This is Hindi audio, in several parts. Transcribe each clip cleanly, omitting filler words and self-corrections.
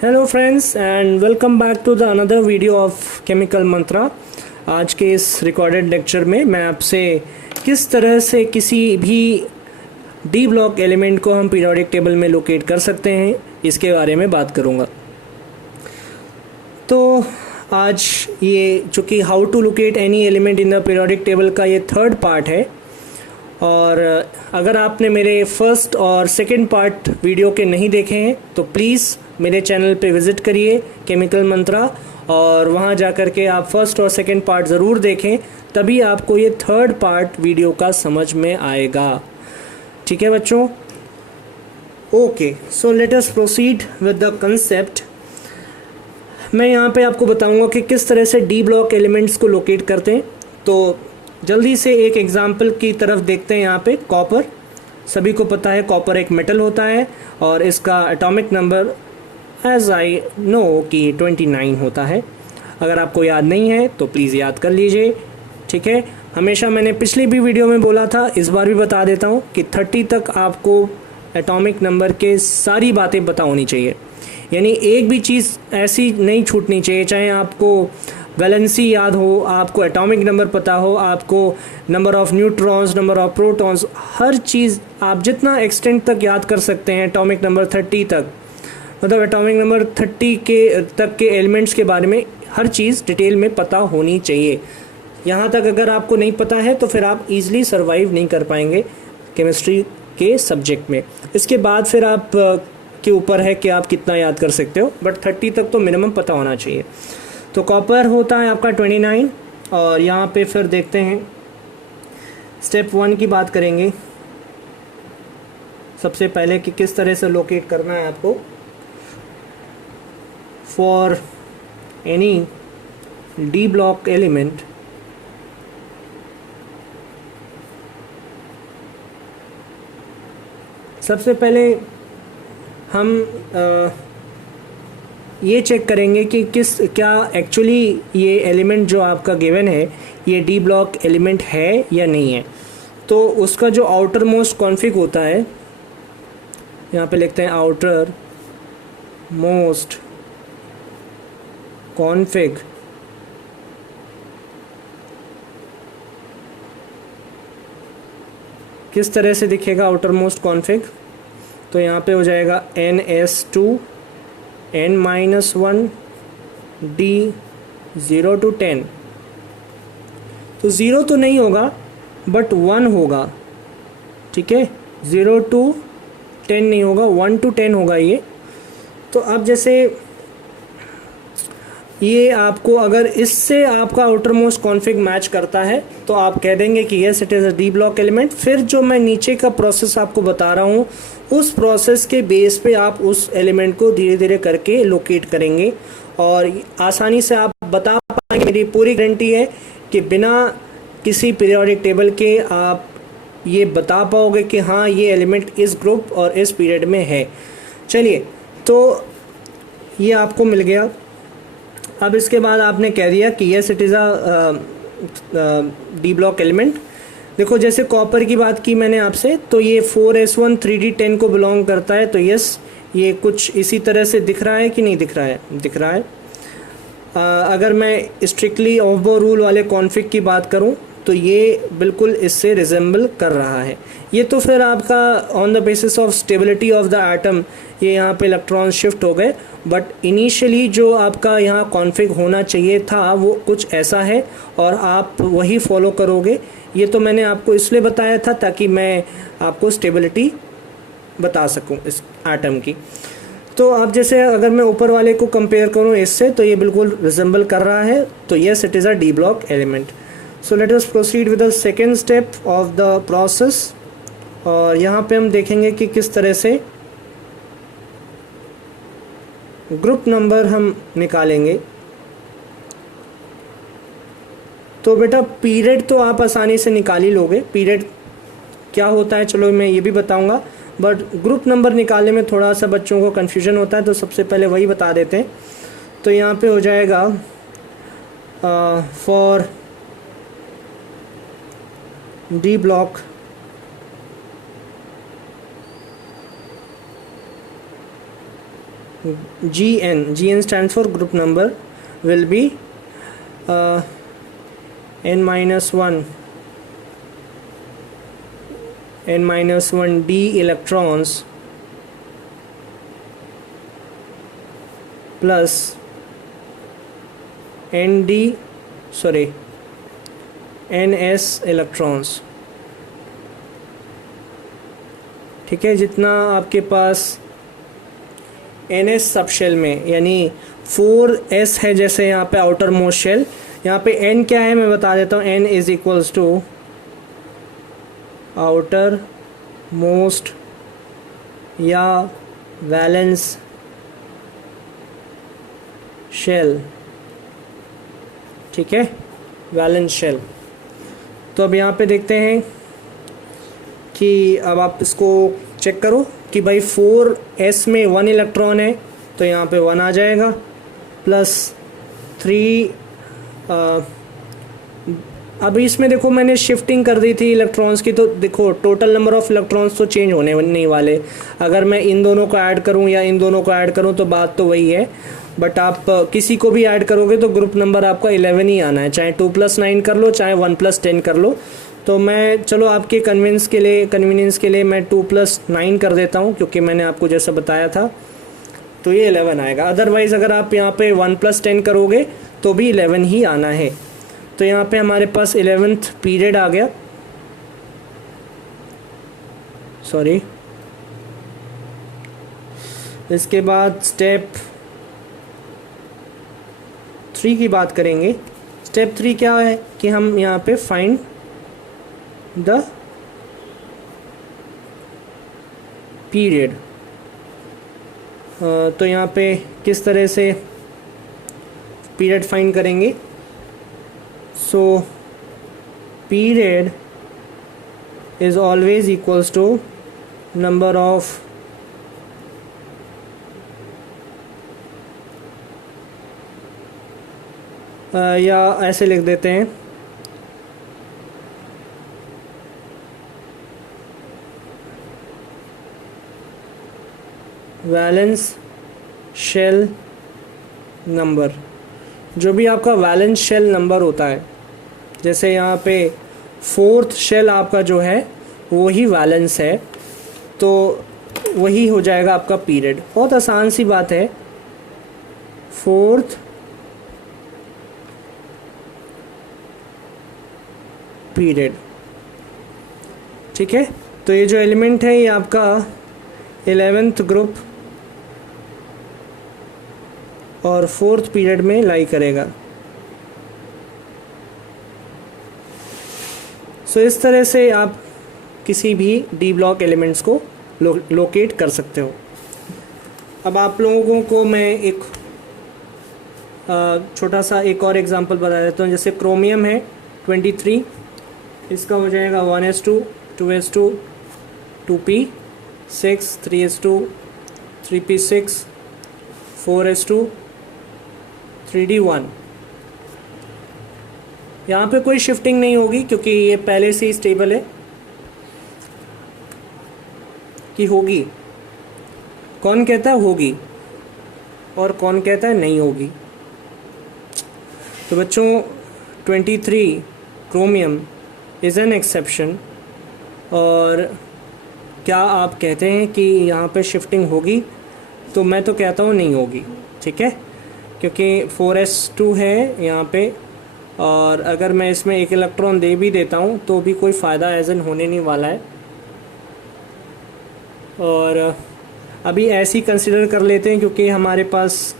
Hello friends and welcome back to the another video of chemical Mantra. आज के इस रिकॉर्डेड लेक्चर में मैं आपसे किस तरह से किसी भी डी ब्लॉक एलिमेंट को हम पीरियोडिक टेबल में लोकेट कर सकते हैं इसके बारे में बात करूंगा। तो आज ये चूँकि how to locate any element in the periodic table का ये थर्ड पार्ट है, और अगर आपने मेरे फर्स्ट और सेकंड पार्ट वीडियो के नहीं देखे हैं तो प्लीज़ मेरे चैनल पे विज़िट करिए केमिकल मंत्रा, और वहाँ जा कर के आप फर्स्ट और सेकंड पार्ट ज़रूर देखें, तभी आपको ये थर्ड पार्ट वीडियो का समझ में आएगा। ठीक है बच्चों? Okay, so let us proceed with the concept. मैं यहाँ पे आपको बताऊँगा कि किस तरह से डी ब्लॉक एलिमेंट्स को लोकेट करते हैं। तो जल्दी से एक एग्जाम्पल की तरफ देखते हैं। यहाँ पे कॉपर, सभी को पता है कॉपर एक मेटल होता है और इसका atomic number as I know कि 29 होता है। अगर आपको याद नहीं है तो प्लीज़ याद कर लीजिए। ठीक है, हमेशा मैंने पिछली भी वीडियो में बोला था, इस बार भी बता देता हूँ कि 30 तक आपको एटॉमिक नंबर के सारी बातें पता होनी चाहिए, यानी एक भी चीज़ ऐसी नहीं छूटनी चाहिए। चाहे आपको वैलेंसी याद हो, आपको एटॉमिक नंबर पता हो, आपको number of neutrons, number of protons, हर चीज़ आप जितना एक्सटेंट तक याद कर सकते हैं एटॉमिक नंबर 30 तक, मतलब एटॉमिक नंबर 30 के तक के एलिमेंट्स के बारे में हर चीज़ डिटेल में पता होनी चाहिए। यहाँ तक अगर आपको नहीं पता है तो फिर आप इजीली सरवाइव नहीं कर पाएंगे केमिस्ट्री के सब्जेक्ट में। इसके बाद फिर आप के ऊपर है कि आप कितना याद कर सकते हो, बट 30 तक तो मिनिमम पता होना चाहिए। तो कॉपर होता है आपका 29, और यहाँ पे फिर देखते हैं स्टेप 1 की बात करेंगे। सबसे पहले कि किस तरह से लोकेट करना है आपको for any D block element. सबसे पहले हम ये चेक करेंगे कि क्या एक्चुअली ये एलिमेंट जो आपका गिवन है ये डी ब्लॉक एलिमेंट है या नहीं है। तो उसका जो आउटर मोस्ट कॉन्फिग होता है, यहाँ पे लिखते हैं आउटर मोस्ट कॉन्फिग, किस तरह से दिखेगा आउटर मोस्ट कॉन्फिग। तो यहाँ पे हो जाएगा NS2 N-1 D 0 to 10। तो 0 तो नहीं होगा बट 1 होगा। ठीक है, 0 to 10 नहीं होगा, 1 to 10 होगा ये। तो अब जैसे ये आपको, अगर इससे आपका आउटर मोस्ट कॉन्फिग मैच करता है तो आप कह देंगे कि yes it is a D block element. फिर जो मैं नीचे का प्रोसेस आपको बता रहा हूँ उस प्रोसेस के बेस पे आप उस एलिमेंट को धीरे धीरे करके लोकेट करेंगे, और आसानी से आप बता पाएंगे। मेरी पूरी गारंटी है कि बिना किसी पीरियोडिक टेबल के आप ये बता पाओगे कि हाँ ये एलिमेंट इस ग्रुप और इस पीरियड में है। चलिए, तो ये आपको मिल गया। अब इसके बाद आपने कह दिया कि yes it is a D block element. देखो, जैसे कॉपर की बात की मैंने आपसे, तो ये 4s1 3d10 को बिलोंग करता है। तो यस, ये कुछ इसी तरह से दिख रहा है कि नहीं दिख रहा है? दिख रहा है। अगर मैं स्ट्रिक्टली ऑफ-बो रूल वाले कॉन्फिग की बात करूं तो ये बिल्कुल इससे रिजेंबल कर रहा है। ये तो फिर आपका on the basis of stability of the atom ये यहाँ पे इलेक्ट्रॉन शिफ्ट हो गए, बट इनिशियली जो आपका यहाँ कॉन्फिग होना चाहिए था वो कुछ ऐसा है, और आप वही फॉलो करोगे। ये तो मैंने आपको इसलिए बताया था ताकि मैं आपको स्टेबिलिटी बता सकूँ इस एटम की। तो अब जैसे अगर मैं ऊपर वाले को कंपेयर करूँ इससे, तो ये बिल्कुल रिजेंबल कर रहा है। तो yes it is a D block element. So let us proceed with the second step of the process, और यहाँ पे हम देखेंगे कि किस तरह से ग्रुप नंबर हम निकालेंगे। तो बेटा पीरियड तो आप आसानी से निकाल ही लोगे। पीरियड क्या होता है चलो मैं ये भी बताऊंगा, बट ग्रुप नंबर निकालने में थोड़ा सा बच्चों को कन्फ्यूजन होता है, तो सबसे पहले वही बता देते हैं। तो यहाँ पे हो जाएगा for D block GN stands for group number, will be n minus 1 d electrons plus ns electrons। ठीक है, जितना आपके पास ns सब शेल में, यानी 4s है जैसे यहाँ पे आउटर मोस्ट शेल, यहाँ पे n क्या है मैं बता देता हूँ। n is equals to outermost या वैलेंस शेल। ठीक है, वैलेंस शेल। तो अब यहाँ पे देखते हैं कि अब आप इसको चेक करो कि भाई 4s में 1 इलेक्ट्रॉन है तो यहाँ पे 1 आ जाएगा, प्लस 3 अभी इसमें देखो मैंने शिफ्टिंग कर दी थी इलेक्ट्रॉन्स की, तो देखो टोटल नंबर ऑफ इलेक्ट्रॉन्स तो चेंज होने नहीं वाले। अगर मैं इन दोनों को ऐड करूं या इन दोनों को ऐड करूं तो बात तो वही है, बट आप किसी को भी ऐड करोगे तो ग्रुप नंबर आपका 11 ही आना है, चाहे 2 + 9 कर लो चाहे 1 + 10 कर लो। तो मैं चलो आपके कन्वीनियंस के लिए मैं 2 + 9 कर देता हूँ, क्योंकि मैंने आपको जैसा बताया था तो ये 11 आएगा। अदरवाइज़ अगर आप यहाँ पे 1 + 10 करोगे तो भी 11 ही आना है। तो यहाँ पे हमारे पास 11th पीरियड आ गया, सॉरी। इसके बाद स्टेप 3 की बात करेंगे। स्टेप 3 क्या है कि हम यहाँ पे फाइंड द पीरियड। तो यहाँ पे किस तरह से पीरियड फाइंड करेंगे। So period is always equals to number of या ऐसे लिख देते हैं वैलेंस शेल नंबर। जो भी आपका वैलेंस शेल नंबर होता है, जैसे यहाँ पे 4th शेल आपका जो है वो ही वैलेंस है, तो वही हो जाएगा आपका पीरियड। बहुत आसान सी बात है। 4th पीरियड, ठीक है। तो ये जो एलिमेंट है ये आपका 11th ग्रुप और 4th पीरियड में लाई करेगा। सो इस तरह से आप किसी भी डी ब्लॉक एलिमेंट्स को लोकेट कर सकते हो। अब आप लोगों को मैं एक छोटा सा एक और एग्जांपल बता देता हूँ। जैसे क्रोमियम है 23, इसका हो जाएगा 1s2 2s2 2p6 3s2 3p6 4s2 3d1। यहाँ पे कोई शिफ्टिंग नहीं होगी क्योंकि ये पहले से ही स्टेबल है कि होगी। कौन कहता है होगी और कौन कहता है नहीं होगी। तो बच्चों 23 क्रोमियम इज़ एन एक्सेप्शन। और क्या आप कहते हैं कि यहाँ पे शिफ्टिंग होगी, तो मैं तो कहता हूँ नहीं होगी, ठीक है, क्योंकि 4s2 है यहाँ पे, और अगर मैं इसमें एक इलेक्ट्रॉन दे भी देता हूँ तो भी कोई फ़ायदा एजन होने नहीं वाला है। और अभी ऐसे ही कंसिडर कर लेते हैं क्योंकि हमारे पास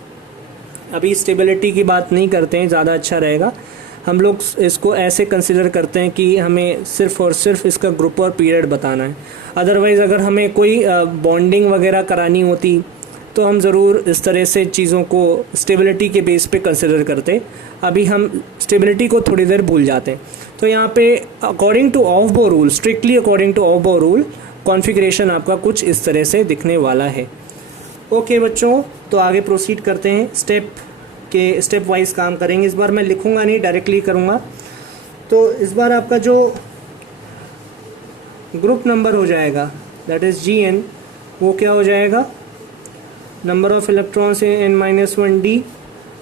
अभी स्टेबिलिटी की बात नहीं करते हैं, ज़्यादा अच्छा रहेगा। हम लोग इसको ऐसे कंसिडर करते हैं कि हमें सिर्फ़ और सिर्फ इसका ग्रुप और पीरियड बताना है। अदरवाइज़ अगर हमें कोई बॉन्डिंग वगैरह करानी होती तो हम ज़रूर इस तरह से चीज़ों को स्टेबिलिटी के बेस पे कंसिडर करते। अभी हम स्टेबिलिटी को थोड़ी देर भूल जाते हैं। तो यहाँ पे according to Aufbau rule, strictly according to Aufbau rule, configuration आपका कुछ इस तरह से दिखने वाला है। ओके बच्चों, तो आगे प्रोसीड करते हैं। स्टेप वाइज काम करेंगे। इस बार मैं लिखूंगा नहीं, डायरेक्टली करूँगा। तो इस बार आपका जो ग्रुप नंबर हो जाएगा दैट इज़ GN, वो क्या हो जाएगा number of electrons in n-1d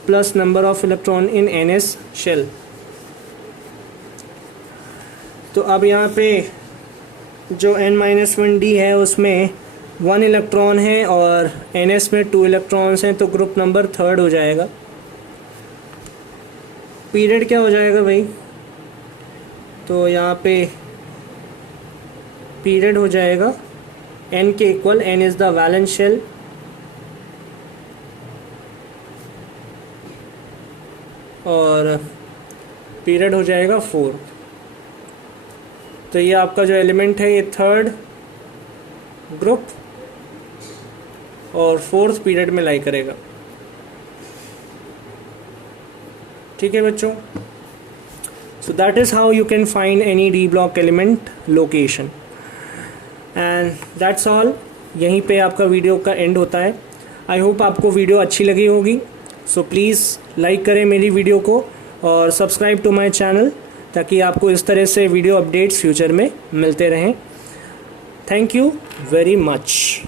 plus number of electron in ns shell। तो अब यहाँ पे जो n-1d है उसमें 1 इलेक्ट्रॉन है और ns में 2 इलेक्ट्रॉन्स हैं, तो ग्रुप नंबर 3 हो जाएगा। पीरियड क्या हो जाएगा भाई? तो यहाँ पे पीरियड हो जाएगा n के equal, n is the valence shell और पीरियड हो जाएगा 4। तो ये आपका जो एलिमेंट है ये 3rd ग्रुप और 4th पीरियड में लाई करेगा। ठीक है बच्चों, so that is how you can find any D block element location and that's all. यहीं पे आपका वीडियो का एंड होता है। आई होप आपको वीडियो अच्छी लगी होगी। सो प्लीज़ लाइक करें मेरी वीडियो को और सब्सक्राइब टू माय चैनल, ताकि आपको इस तरह से वीडियो अपडेट्स फ्यूचर में मिलते रहें। Thank you very much.